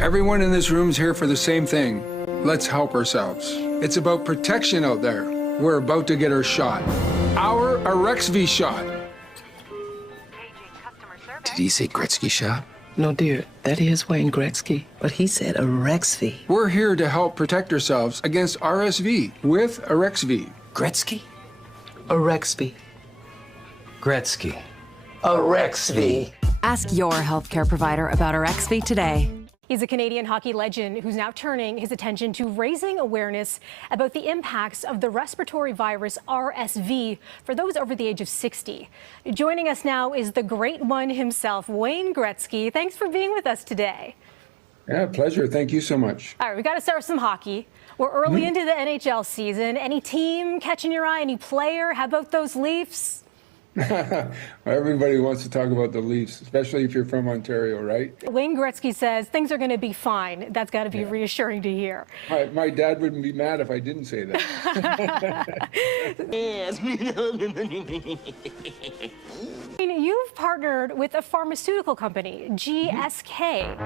Everyone in this room is here for the same thing. Let's help ourselves. It's about protection out there. We're about to get our shot. Our Arexvy shot. Did he say Gretzky shot? No, dear, that is Wayne Gretzky, but he said Arexvy. We're here to help protect ourselves against RSV with Arexvy. Gretzky? Arexvy. Gretzky. Arexvy. Ask your healthcare provider about Arexvy today. He's a Canadian hockey legend who's now turning his attention to raising awareness about the impacts of the respiratory virus RSV for those over the age of 60. Joining us now is the great one himself, Wayne Gretzky. Thanks for being with us today. Yeah, pleasure. Thank you so much. All right, we got to start with some hockey. We're early into the NHL season. Any team catching your eye? Any player? How about those Leafs? Everybody wants to talk about the Leafs, especially if you're from Ontario, right? Wayne Gretzky says things are going to be fine. That's got to be reassuring to hear. My dad wouldn't be mad if I didn't say that. You've partnered with a pharmaceutical company, GSK.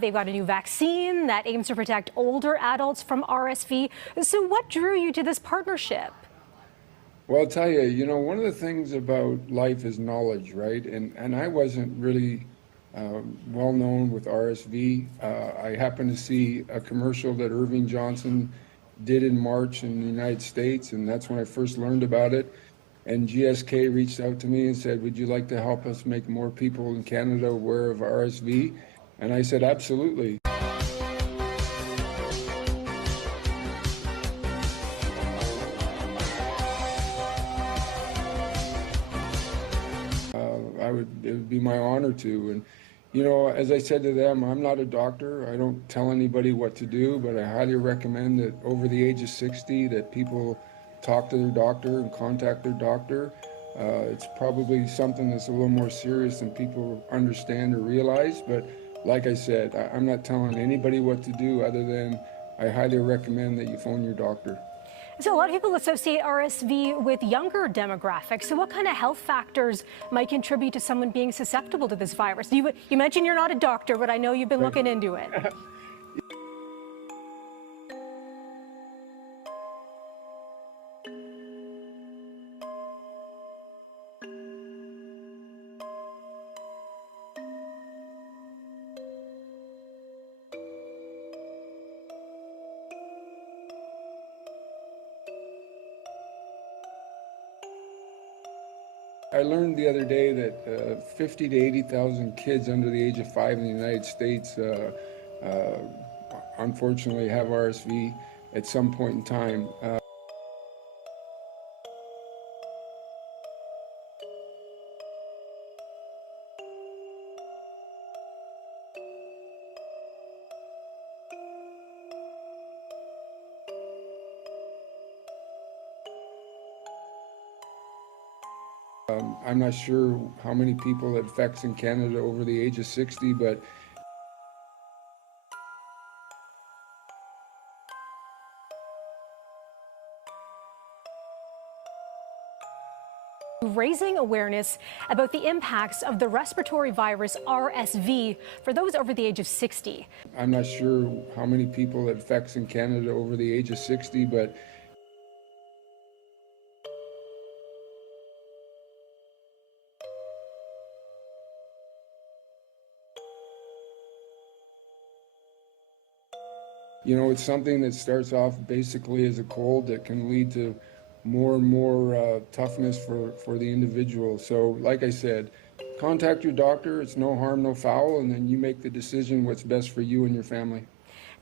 They've got a new vaccine that aims to protect older adults from RSV. So what drew you to this partnership? Well, I'll tell you, one of the things about life is knowledge, right? And I wasn't really well known with RSV. I happened to see a commercial that Irving Johnson did in March in the United States, and that's when I first learned about it. And GSK reached out to me and said, would you like to help us make more people in Canada aware of RSV? And I said, absolutely. It would be my honor to. And, as I said to them, I'm not a doctor. I don't tell anybody what to do, but I highly recommend that over the age of 60 that people talk to their doctor and contact their doctor. It's probably something that's a little more serious than people understand or realize, but like I said, I'm not telling anybody what to do other than I highly recommend that you phone your doctor. So a lot of people associate RSV with younger demographics. So what kind of health factors might contribute to someone being susceptible to this virus? You mentioned you're not a doctor, but I know you've been looking into it. I learned the other day that 50 to 80,000 kids under the age of 5 in the United States unfortunately have RSV at some point in time. I'm not sure how many people it affects in Canada over the age of 60, but raising awareness about the impacts of the respiratory virus RSV for those over the age of 60. I'm not sure how many people it affects in Canada over the age of 60, but You know, it's something that starts off basically as a cold that can lead to more and more toughness for the individual. So like I said, contact your doctor. It's no harm, no foul, and then you make the decision what's best for you and your family.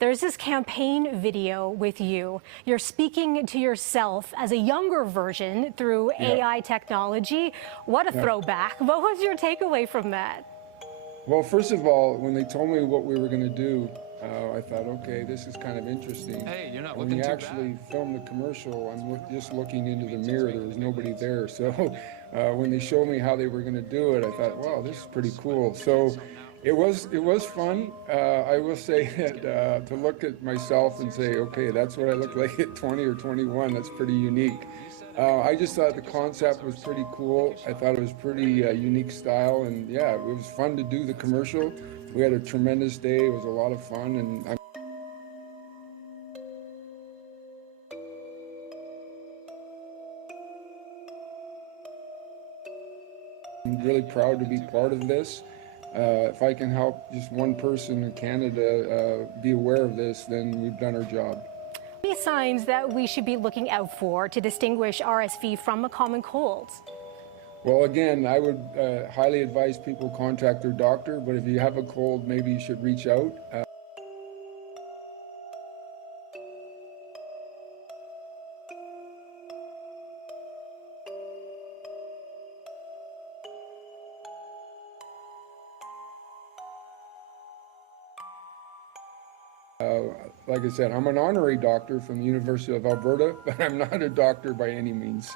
There's this campaign video with you. You're speaking to yourself as a younger version through AI technology. What a throwback. What was your takeaway from that? Well, first of all, when they told me what we were going to do, I thought, okay, this is kind of interesting. Hey, you're not And when looking you too actually film the commercial, I'm just looking into the mirror. There was nobody there. So when they showed me how they were going to do it, I thought, wow, this is pretty cool. So it was fun. I will say that to look at myself and say, okay, that's what I look like at 20 or 21. That's pretty unique. I just thought the concept was pretty cool. I thought it was pretty unique style, and yeah, it was fun to do the commercial. We had a tremendous day. It was a lot of fun, and I'm really proud to be part of this. If I can help just one person in Canada be aware of this, then we've done our job. Any signs that we should be looking out for to distinguish RSV from a common cold? Well, again, I would highly advise people contact their doctor, but if you have a cold, maybe you should reach out. Like I said, I'm an honorary doctor from the University of Alberta, but I'm not a doctor by any means.